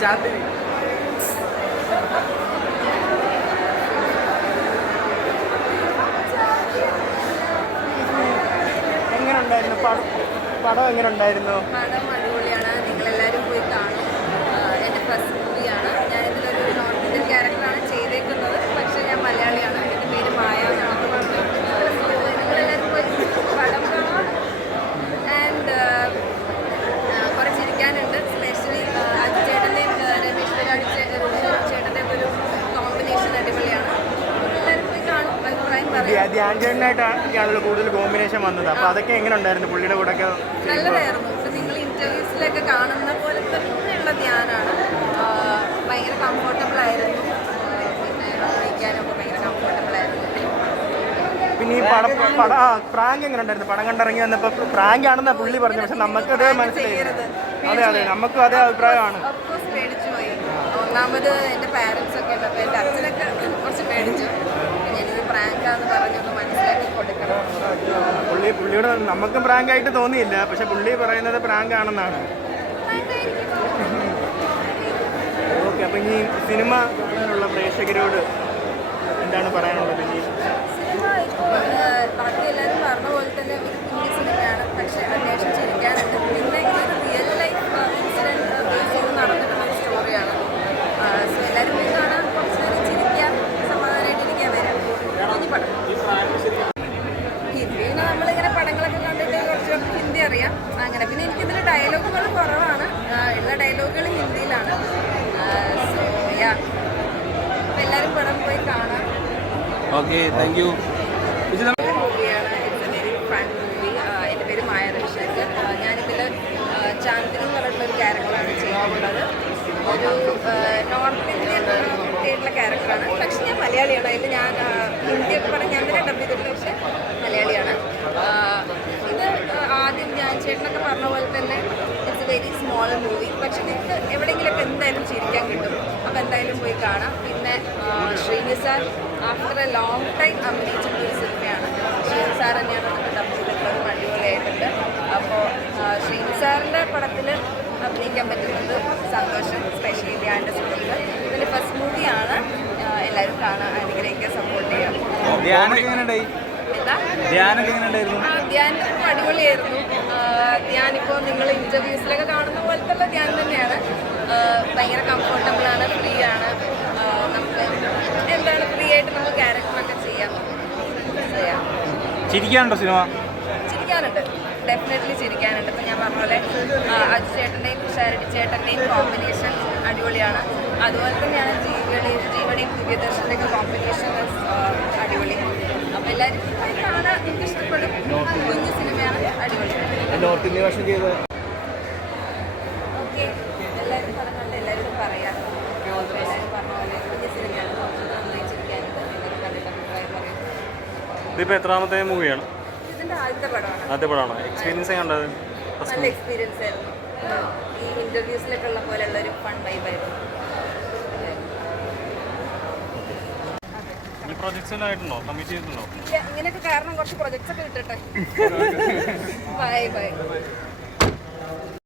ചാന്ദിനി എങ്ങനെ ഉണ്ടായിരുന്നു? പടം പടം എങ്ങനെ ഉണ്ടായിരുന്നു പടം അടിപൊളിയാണ് നിങ്ങളെല്ലാവരും പോയി കാണും ആഹ് എന്റെ ഫസ്റ്റ് മൂവിയാണ് ഞാൻ ഇതിലൊരു നോർത്ത് ഇന്ത്യൻ ക്യാരക്ടറാണ് ചെയ്തേക്കുന്നത് പക്ഷേ ഞാൻ മലയാളിയാണ് എന്റെ പേര് മായ എന്നാണ് നിങ്ങളെല്ലാവരും പോയി പടം കാണാം ആൻഡ് കുറച്ച് ചിരിക്കാനുണ്ട് സ്പെഷ്യലി അജി ചേട്ടന്റെയും രമേശ് പരിപാടി ചേട്ടന്റെ ഒരു കോമ്പിനേഷൻ അടിപൊളിയാണ് എല്ലാവരും പോയി കാണും ചേട്ടനായിട്ടാണല്ലോ കൂടുതൽ കോമ്പിനേഷൻ വന്നത്. അപ്പോൾ അതൊക്കെ എങ്ങനെ ഉണ്ടായിരുന്നു? പുള്ളിയുടെ കൂടെ ഒക്കെ നല്ലതായിരുന്നു. ഇപ്പം നിങ്ങൾ ഇന്റർവ്യൂസിലൊക്കെ കാണുന്ന പോലെ തന്നെയുള്ള ധ്യാനാണ്. ഭയങ്കര കംഫർട്ടബിൾ ആയിരുന്നു. പിന്നെ ഭയങ്കര കംഫർട്ടബിൾ ആയിരുന്നു. പിന്നെ ഈ പടം പടം ആ പ്രാങ്ക് എങ്ങനെ ഉണ്ടായിരുന്നു? പടം കണ്ടിറങ്ങി വന്നപ്പോൾ പ്രാങ്ക് ആണെന്നാ പുള്ളി പറഞ്ഞു പക്ഷെ നമുക്കത് മനസ്സിലായി അതെ അതെ. നമുക്കും അതേ അഭിപ്രായമാണ്. പേടിച്ചു പോയി. ഒന്നാമത് എന്റെ പാരൻസ് ഒക്കെ ഉണ്ട് അപ്പോൾ എന്റെ അച്ഛനൊക്കെ കുറച്ച് പേടിച്ചു ഞാനിത് പ്രാങ്കാന്ന് പറഞ്ഞൊന്ന് മനസ്സിലാക്കി കൊടുക്കണം പുള്ളിയുടെ നമുക്കും പ്രാങ്ക് ആയിട്ട് തോന്നിയില്ല. പക്ഷെ പുള്ളി പറയുന്നത് പ്രാങ്ക് ആണെന്നാണ് ഓക്കെ അപ്പം ഇനി സിനിമ കാണാനുള്ള പ്രേക്ഷകരോട് എന്താണ് പറയാനുള്ളത്? ഇനി സിനിമ ഇപ്പോൾ ബാക്കി എല്ലാവരും പറഞ്ഞ പോലെ തന്നെ ഒരു കുഞ്ഞു സിനിമയാണ്. പക്ഷേ പിന്നെ ഇതൊരു റിയൽ ലൈഫ് ഇൻസിഡന്റ് ബേസ് ചെയ്ത് നടന്നിട്ടുള്ള ഒരു സ്റ്റോറിയാണ് സോ എല്ലാവരും പോയി കാണാൻ കുറച്ച് നേരം ചിരിക്കാം. സമാധാനമായിട്ടിരിക്കാൻ വരാം. പടം നമ്മളിങ്ങനെ അങ്ങനെ. പിന്നെ എനിക്കിതിൽ ഡയലോഗുകൾ കുറവാണ്. എല്ലാ ഡയലോഗുകളും ഡയലോഗുകൾ ഹിന്ദിയിലാണ് സോ യാ എല്ലാവരും പടം പോയി കാണാം. ഓക്കെ താങ്ക് യു മൂവിയാണ് it's a very fun movie എന്റെ പേര് മായ റഷീദ്. ഞാനിതിൽ ചാന്ദിനി എന്ന് പറഞ്ഞിട്ടുള്ള ഒരു ക്യാരക്ടറാണ് ഒരു നോർത്ത് ഇന്ത്യൻ ആയിട്ടുള്ള ക്യാരക്ടറാണ് പക്ഷെ ഞാൻ മലയാളിയാണ്. അതിൽ ഞാൻ ആ, ഹിന്ദിയൊക്കെ പറഞ്ഞ് ഞാൻ തന്നെ ഡബ് ചെയ്തിട്ടില്ല പക്ഷെ മലയാളിയാണ് ആ, ഇത് ആ, ആദ്യം ഞാൻ ചേട്ടനൊക്കെ പറഞ്ഞ പോലെ തന്നെ it's a very small movie പക്ഷെ നിങ്ങൾക്ക് എവിടെയെങ്കിലുമൊക്കെ എന്തായാലും ചിരിക്കാൻ കിട്ടും. അപ്പോൾ എന്തായാലും പോയി കാണാം. പിന്നെ Sreeni sir after a long time അഭിനയിച്ചിട്ടുള്ള ഒരു സിനിമയാണ്. ശ്രീനി സാർ തന്നെയാണ് നമുക്ക് ഡബ് ചെയ്തിട്ടുള്ളത് അടിപൊളിയായിട്ടുണ്ട്. അപ്പോൾ ശ്രീനി സാറിന്റെ പടത്തിൽ അഭിനയിക്കാൻ പറ്റുന്നത് സന്തോഷം സ്പെഷ്യലി ധ്യാന്റെ സ്കൂളിൽ ഇതിന്റെ ഫസ്റ്റ് മൂവിയാണ് എല്ലാവരും കാണാൻ അനുഗ്രഹിക്കുക സപ്പോർട്ട് ചെയ്യാം ധ്യാനൊക്കെ എങ്ങനെ ഉണ്ടായി എന്താ ധ്യാനൊക്കെ എങ്ങനെ ഉണ്ടായിരുന്നു ആ, ധ്യാൻ ഇപ്പം അടിപൊളിയായിരുന്നു ആ, ധ്യാൻ ഇപ്പോൾ നിങ്ങൾ ഇന്റർവ്യൂസിലൊക്കെ കാണുന്ന പോലത്തുള്ള ധ്യാനം തന്നെയാണ്. ഭയങ്കര കംഫർട്ടബിൾ ആണ് ഫ്രീ ആണ്. നമുക്ക് എന്താണ് ഫ്രീ ആയിട്ട് നമുക്ക് ക്യാരക്ടറൊക്കെ ചെയ്യാം. ചെയ്യാം. ചിരിക്കാനുണ്ടോ സിനിമ? ചിരിക്കാനുണ്ട്. ഡെഫിനറ്റ്ലി ചിരിക്കാനുണ്ട്. ഇപ്പം ഞാൻ പറഞ്ഞ പോലെ അജു ചേട്ടന്റെയും തുഷാരടി ചേട്ടന്റെയും കോമ്പിനേഷൻ അടിപൊളിയാണ്. അതുപോലെ തന്നെയാണ് ജീവികളെയും ജീവയുടെയും ദിവ്യദർശന്റെയൊക്കെ കോമ്പിനേഷൻ അടിപൊളി. അപ്പം എല്ലാവരും കാണാൻ എനിക്ക് ഇഷ്ടപ്പെടും. കുഞ്ഞു സിനിമയാണ് അടിപൊളി നോർത്ത് ഇന്ത്യ വർഷം ചെയ്ത് ഓക്കെ എല്ലാവരും പറഞ്ഞുകൊണ്ട് എല്ലാവരും പറയാം എല്ലാവരും പറഞ്ഞ പോലെ കുഞ്ഞു സിനിമയാണ് നന്നായി ചിരിക്കാനുണ്ട് എല്ലാവരും കണ്ടിട്ട് അഭിപ്രായം പറയും ഇതിപ്പോൾ എത്രാമത്തെ മൂവിയാണ് ആദ്യ പടമാണ്. എക്സ്പീരിയൻസ് കണ്ടത് നല്ല എക്സ്പീരിയൻസ് ആയിരുന്നു. ഈ ഇന്റർവ്യൂസിലൊക്കെ ഉള്ള പോലെയുള്ള ഒരു ഫൺ വൈബായിരുന്നു ഈ പ്രൊജക്ട്സിലായിട്ടുണ്ടോ കമ്മിറ്റ് ചെയ്തിട്ടുണ്ടോ? ഇല്ല ഇങ്ങനെയൊക്കെ കാരണം കുറച്ച് പ്രൊജക്ട്സ് ഒക്കെ കിട്ടട്ടെ ബൈ ബൈ